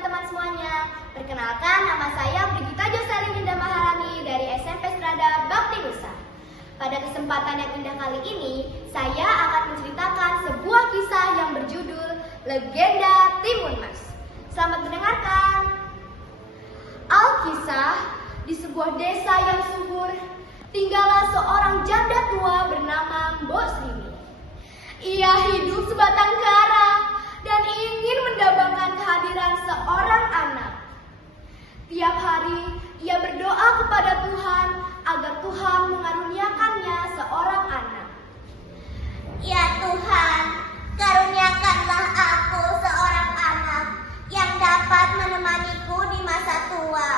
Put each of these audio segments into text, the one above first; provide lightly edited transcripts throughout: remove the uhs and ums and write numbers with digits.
teman-teman semuanya. Perkenalkan, nama saya Brigita Joselin Indah Maharani dari SMP Strada Bakti Nusa. Pada kesempatan yang indah kali ini, saya akan menceritakan sebuah kisah yang berjudul Legenda Timun Mas. Selamat mendengarkan. Alkisah, di sebuah desa yang subur, tinggallah seorang janda tua bernama Mbok Srini. Ia hidup sebatang kara dan ingin mendambakan kehadiran seorang anak. Tiap hari ia berdoa kepada Tuhan agar Tuhan mengaruniakannya seorang anak. Ya Tuhan, karuniakanlah aku seorang anak yang dapat menemaniku di masa tua.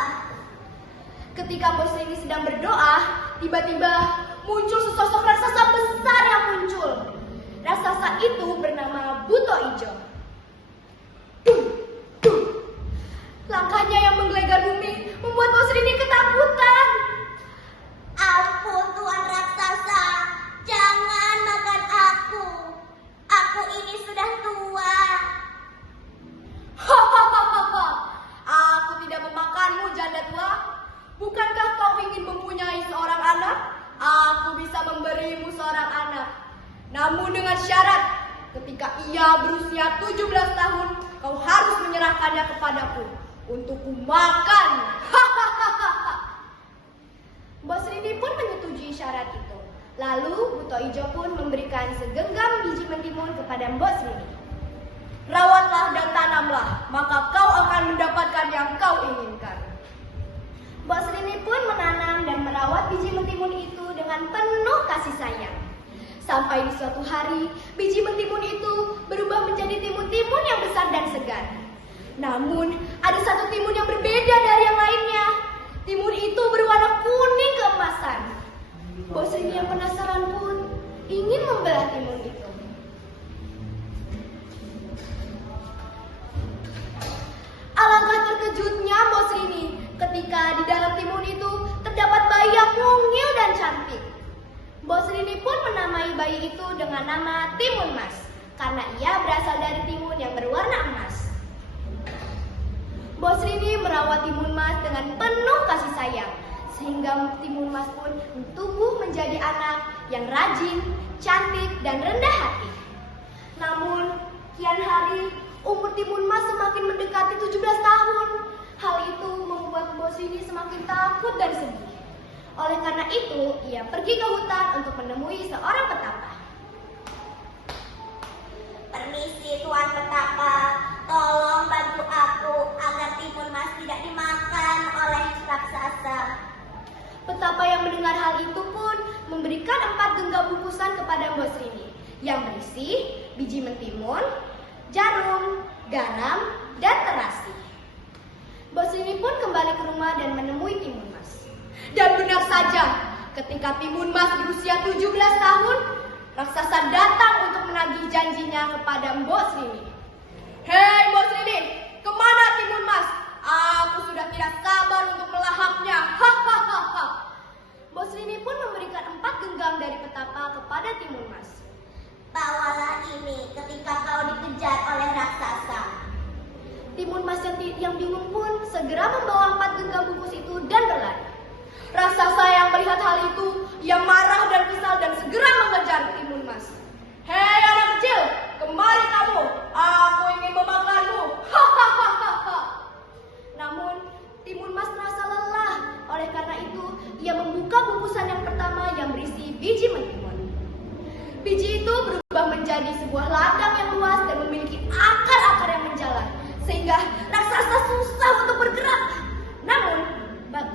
Ketika Mbok Srini sedang berdoa, tiba-tiba muncul sesosok raksasa besar yang muncul. Raksasa itu bernama Buto Ijo. Langkahnya yang menggelegar bumi membuat Mbok Srini ketakutan. Ampun Tuan raksasa, jangan makan aku. Aku ini sudah tua. Hahaha, aku tidak memakanmu, janda tua. Bukankah kau ingin mempunyai seorang anak? Aku bisa memberimu seorang anak. Namun dengan syarat, ketika ia berusia 17 tahun, kau harus menyerahkannya kepadaku untuk kumakan. Mbok Srini pun menyetujui syarat itu. Lalu Buto Ijo pun memberikan segenggam biji mentimun kepada Mbok Srini. Rawatlah dan tanamlah, maka kau akan mendapatkan yang kau inginkan. Mbok Srini pun menanam dan merawat biji mentimun itu dengan penuh kasih sayang. Sampai di suatu hari, biji mentimun itu berubah menjadi timun-timun yang besar dan segar. Namun, ada satu timun yang berbeda dari yang lainnya. Timun itu berwarna kuning keemasan. Mbok Srini yang penasaran pun ingin membelah timun itu. Alangkah terkejutnya Mbok Srini ketika di dalam timun itu terdapat bayi yang mungil dan cantik. Mbok Srini pun menamai bayi itu dengan nama Timun Mas, karena ia berasal dari timun yang berwarna emas. Mbok Srini merawat Timun Mas dengan penuh kasih sayang, sehingga Timun Mas pun tumbuh menjadi anak yang rajin, cantik, dan rendah hati. Namun, kian hari, umur Timun Mas semakin mendekati 17 tahun. Hal itu membuat Mbok Srini semakin takut dan sedih. Oleh karena itu, ia pergi ke hutan untuk menemui seorang petapa. Permisi Tuan petapa, tolong bantu aku agar timun mas tidak dimakan oleh raksasa. Petapa yang mendengar hal itu pun memberikan 4 genggam bungkusan kepada Mbok Srini yang berisi biji mentimun, jarum, garam, dan terasi. Mbok Srini pun kembali ke rumah dan menemui Timun Mas. Dan benar saja, ketika Timun Mas berusia 17 tahun, raksasa datang untuk menagih janjinya kepada Mbok Srini. Hei Mbok Srini, kemana Timun Mas? Aku sudah tidak sabar untuk melahapnya. Hahaha. Mbok Srini pun memberikan 4 genggam dari petapa kepada Timun Mas. Bawalah ini ketika kau dikejar oleh raksasa. Timun Mas yang bingung pun segera membawa 4 genggam bungkus itu dan berlari. Raksasa yang melihat hal itu, ia marah dan kesal dan segera mengejar Timun Mas. Hei anak kecil, kemari kamu, aku ingin memakanmu. Hahaha. Namun, Timun Mas merasa lelah. Oleh karena itu, ia membuka bungkusan yang pertama yang berisi biji mentimun. Biji itu berubah menjadi sebuah ladang yang luas dan memiliki akar-akar yang menjalar, sehingga raksasa susah untuk bergerak. Namun,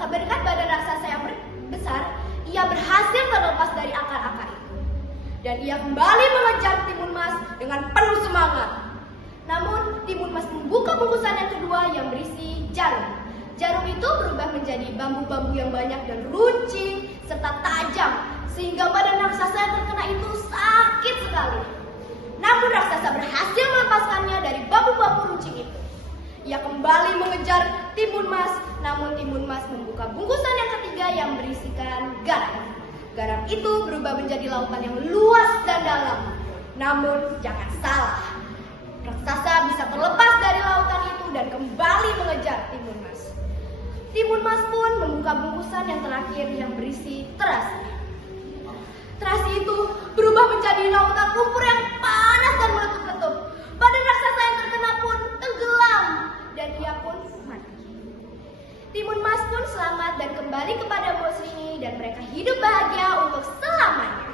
berkat badan raksasa yang besar, ia berhasil terlepas dari akar-akar itu. Dan ia kembali mengejar Timun Mas dengan penuh semangat. Namun, Timun Mas membuka bungkusan yang kedua yang berisi jarum. Jarum itu berubah menjadi bambu-bambu yang banyak dan runcing serta tajam, sehingga badan raksasa yang terkena itu sakit sekali. Namun raksasa berhasil melepaskannya dari bambu-bambu runcing itu. Ia kembali mengejar Timun Mas, namun Timun Mas membuka bungkusan yang ketiga yang berisikan garam. Garam itu berubah menjadi lautan yang luas dan dalam. Namun jangan salah, raksasa bisa terlepas dari lautan itu dan kembali mengejar Timun Mas. Timun Mas pun membuka bungkusan yang terakhir yang berisi terasi. Terasi itu berubah menjadi lautan lumpur yang panas dan meletup-letup. Badan raksasa yang terkena pun tenggelam dan ia pun mati. Timun Mas pun selamat dan kembali kepada bos ini dan mereka hidup bahagia untuk selamanya.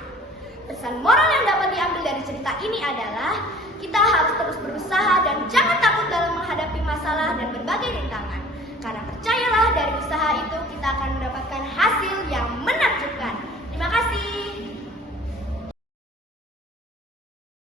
Pesan moral yang dapat diambil dari cerita ini adalah kita harus terus berusaha dan jangan takut dalam